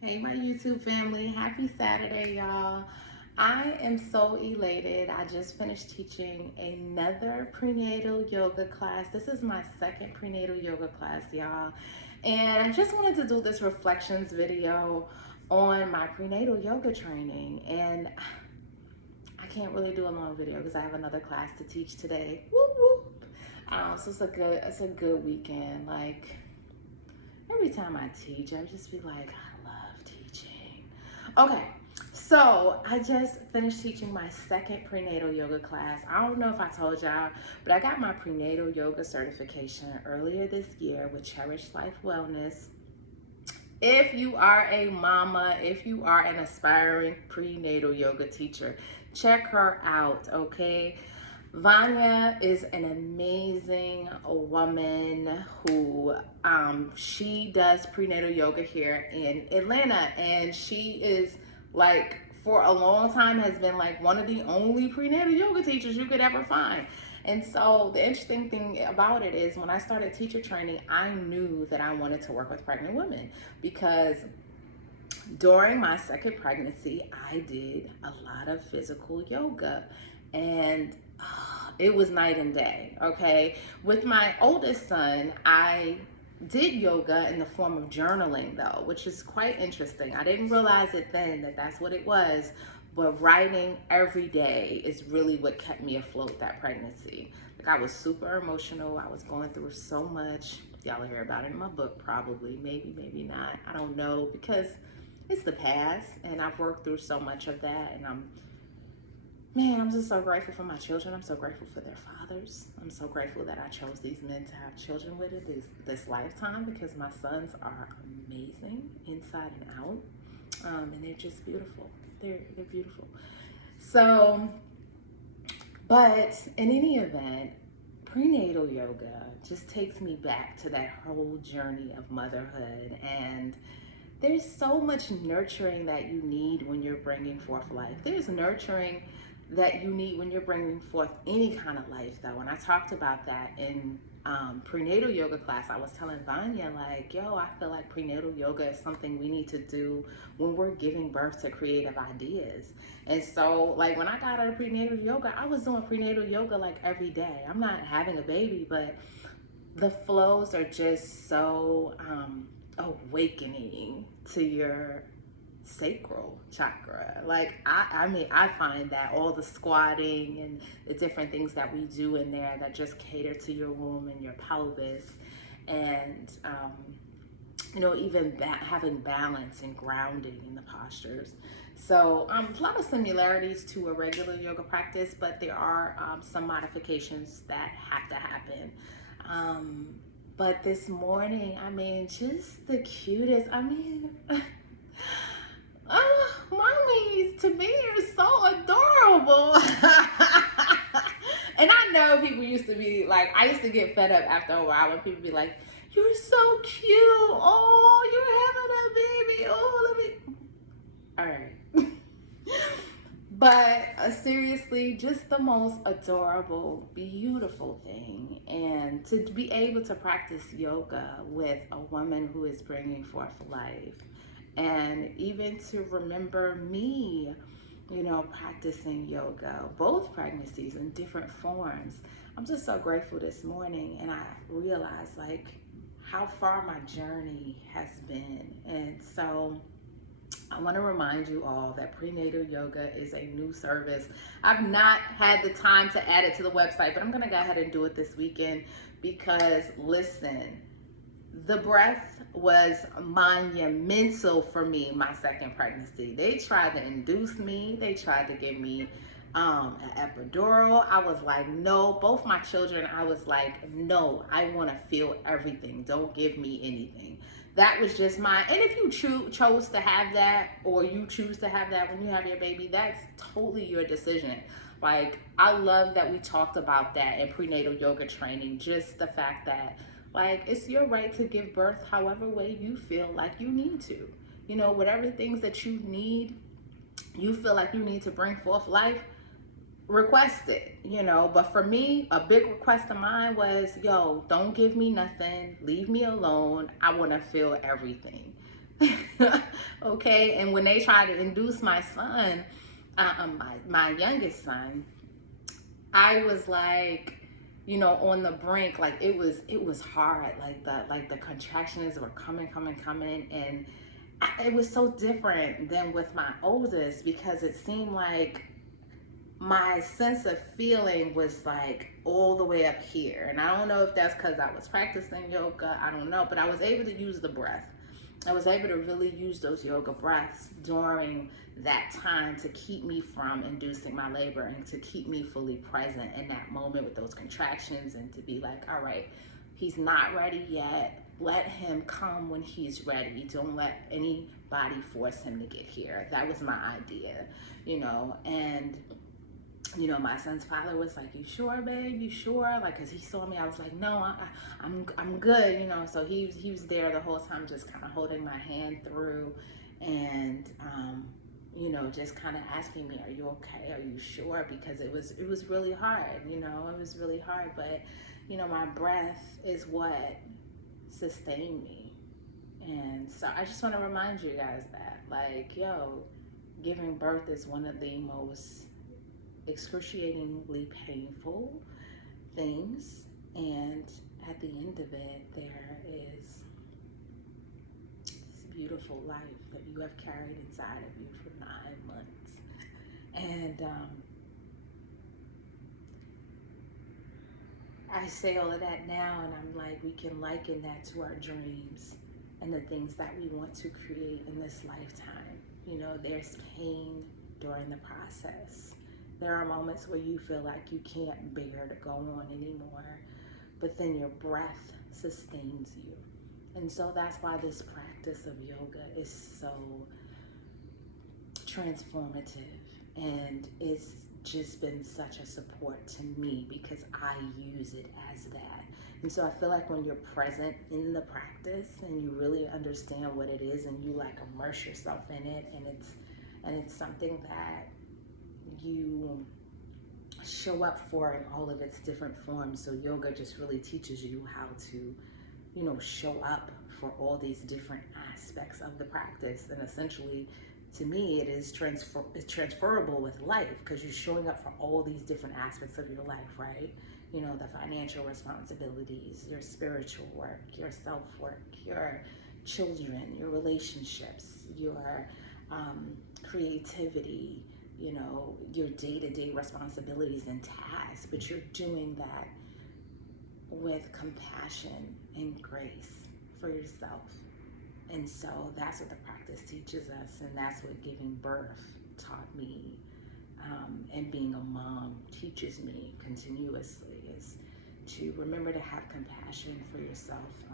Hey, my YouTube family. Happy Saturday, y'all. I am so elated. I just finished teaching another prenatal yoga class. This is my second prenatal yoga class, y'all. And I just wanted to do this reflections video on my prenatal yoga training. And I can't really do a long video because I have another class to teach today. Whoop, whoop. So it's a good weekend. Like, every time I teach, I just be like, I love teaching. Okay, so I just finished teaching my second prenatal yoga class. I don't know if I told y'all, but I got my prenatal yoga certification earlier this year with Cherish Life Wellness. If you are a mama, if you are an aspiring prenatal yoga teacher, check her out, okay? Vanya is an amazing woman who she does prenatal yoga here in Atlanta, and she is like for a long time has been like one of the only prenatal yoga teachers you could ever find. And so the interesting thing about it is when I started teacher training, I knew that I wanted to work with pregnant women because during my second pregnancy, I did a lot of physical yoga, and it was night and day. Okay, with my oldest son, I did yoga in the form of journaling, though, which is quite interesting. I didn't realize it then that that's what it was, but writing every day is really what kept me afloat that pregnancy. Like, I was super emotional. I was going through so much. Y'all will hear about it in my book, probably, maybe not. I don't know, because it's the past, and I've worked through so much of that, and I'm just so grateful for my children. I'm so grateful for their fathers. I'm so grateful that I chose these men to have children with this lifetime, because my sons are amazing inside and out, and they're just beautiful. They're beautiful. So, but in any event, prenatal yoga just takes me back to that whole journey of motherhood, and there's so much nurturing that you need when you're bringing forth life. There's nurturing that you need when you're bringing forth any kind of life, though. And I talked about that in prenatal yoga class. I was telling Vanya, like, yo, I feel like prenatal yoga is something we need to do when we're giving birth to creative ideas. And so, like, when I got out of prenatal yoga, I was doing prenatal yoga like every day. I'm not having a baby, but the flows are just so awakening to your sacral chakra. Like, I find that all the squatting and the different things that we do in there that just cater to your womb and your pelvis, and even having balance and grounding in the postures. So a lot of similarities to a regular yoga practice, but there are some modifications that have to happen. But this morning, just the cutest. Mommies to me are so adorable. And I know people used to be like, I used to get fed up after a while when people be like, you're so cute. Oh, you're having a baby. Oh, let me. All right. But seriously, just the most adorable, beautiful thing. And to be able to practice yoga with a woman who is bringing forth life, and even to remember me, practicing yoga, both pregnancies in different forms. I'm just so grateful this morning, and I realized like how far my journey has been. And so I want to remind you all that prenatal yoga is a new service. I've not had the time to add it to the website, but I'm going to go ahead and do it this weekend because, listen, the breath was monumental for me my second pregnancy. They tried to induce me. They tried to give me an epidural. I was like, no. Both my children, I was like, no, I want to feel everything. Don't give me anything. That was just my, and if you chose to have that, or you choose to have that when you have your baby, that's totally your decision. Like, I love that we talked about that in prenatal yoga training. Just the fact that, like, it's your right to give birth however way you feel like you need to. Whatever things that you feel like you need to bring forth life, request it. But for me, a big request of mine was, yo, don't give me nothing, leave me alone. I want to feel everything. Okay, and when they tried to induce my son, my youngest son, I was like, on the brink. Like it was hard. Like the contractions were coming, and it was so different than with my oldest, because it seemed like my sense of feeling was like all the way up here. And I don't know if that's because I was practicing yoga, I don't know, but I was able to use the breath. I was able to really use those yoga breaths during that time to keep me from inducing my labor and to keep me fully present in that moment with those contractions, and to be like, all right, he's not ready yet. Let him come when he's ready. Don't let anybody force him to get here. That was my idea, and my son's father was like, "You sure, babe? You sure?" Like, cause he saw me, I was like, "No, I'm good," So he was there the whole time, just kind of holding my hand through, and just kind of asking me, "Are you okay? Are you sure?" Because it was really hard, it was really hard, but my breath is what sustained me, and so I just want to remind you guys that, like, giving birth is one of the most excruciatingly painful things, and at the end of it, there is this beautiful life that you have carried inside of you for 9 months. And I say all of that now, and I'm like, we can liken that to our dreams and the things that we want to create in this lifetime. There's pain during the process. There are moments where you feel like you can't bear to go on anymore, but then your breath sustains you. And so that's why this practice of yoga is so transformative, and it's just been such a support to me because I use it as that. And so I feel like when you're present in the practice and you really understand what it is, and you like immerse yourself in it, and it's something that you show up for in all of its different forms. So yoga just really teaches you how to, show up for all these different aspects of the practice. And essentially, to me, it is it's transferable with life, because you're showing up for all these different aspects of your life, right? The financial responsibilities, your spiritual work, your self-work, your children, your relationships, your creativity, your day-to-day responsibilities and tasks, but you're doing that with compassion and grace for yourself. And so that's what the practice teaches us, and that's what giving birth taught me, and being a mom teaches me continuously, is to remember to have compassion for yourself,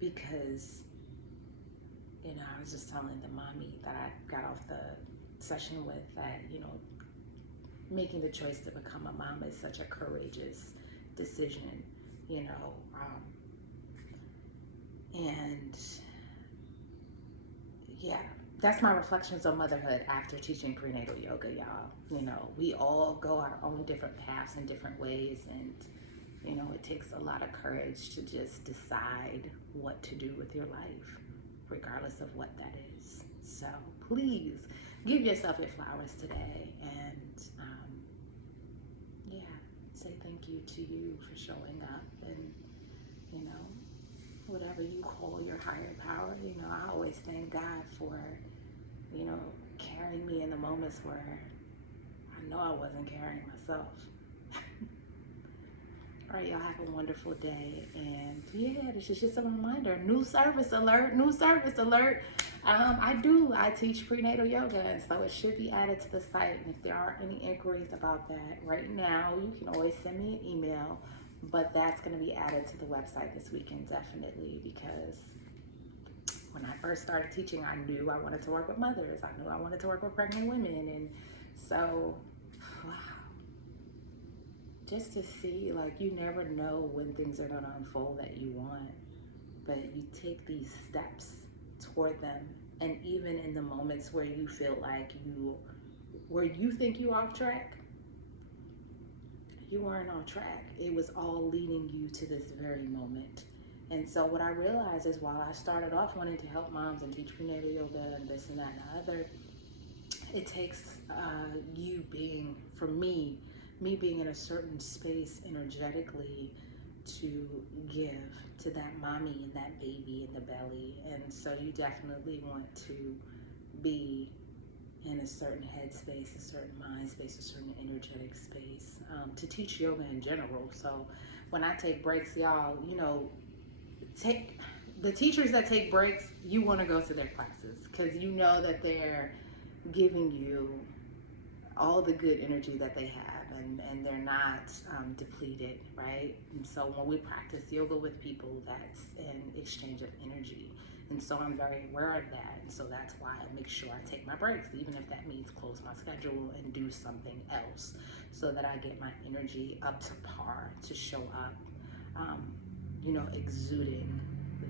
because I was just telling the mommy that I got off the session with that, making the choice to become a mom is such a courageous decision, and yeah, that's my reflections on motherhood after teaching prenatal yoga, y'all. We all go our own different paths in different ways, and it takes a lot of courage to just decide what to do with your life, regardless of what that is. So please give yourself your flowers today, and yeah, say thank you to you for showing up, and whatever you call your higher power. I always thank God for carrying me in the moments where I know I wasn't carrying myself. All right, y'all have a wonderful day. And yeah, this is just a reminder. New service alert, new service alert. I teach prenatal yoga, and so it should be added to the site. And if there are any inquiries about that right now, you can always send me an email, but that's going to be added to the website this weekend, definitely, because when I first started teaching, I knew I wanted to work with mothers. I knew I wanted to work with pregnant women. And so, wow. Just to see, like, you never know when things are going to unfold that you want, but you take these steps toward them. And even in the moments where you feel like where you think you're off track, you weren't on track. It was all leading you to this very moment. And so what I realized is while I started off wanting to help moms and teach prenatal yoga and this and that and the other, it takes you being, for me being in a certain space energetically to give to that mommy and that baby in the belly. And so you definitely want to be in a certain headspace, a certain mind space, a certain energetic space to teach yoga in general. So when I take breaks, y'all, take the teachers that take breaks, you want to go to their classes because you know that they're giving you all the good energy that they have, and they're not depleted, right? And so when we practice yoga with people, that's an exchange of energy. And so I'm very aware of that. And so that's why I make sure I take my breaks, even if that means close my schedule and do something else, so that I get my energy up to par to show up, exuding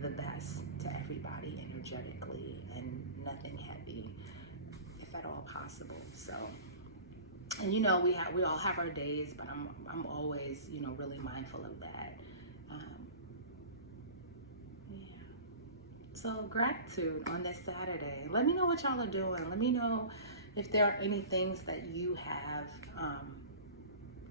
the best to everybody energetically and nothing heavy, if at all possible. So, and we all have our days, but I'm always really mindful of that. Yeah. So gratitude on this Saturday. Let me know what y'all are doing. Let me know if there are any things that you have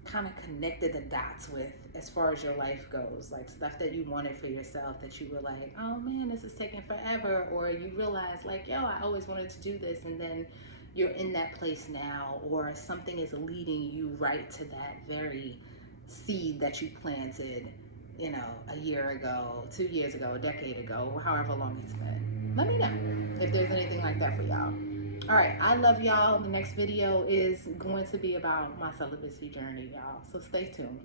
kind of connected the dots with as far as your life goes, like stuff that you wanted for yourself that you were like, oh man, this is taking forever, or you realize like, yo, I always wanted to do this, and then you're in that place now, or something is leading you right to that very seed that you planted, a year ago, 2 years ago, a decade ago, or however long it's been. Let me know if there's anything like that for y'all. All right, I love y'all. The next video is going to be about my celibacy journey, y'all. So stay tuned.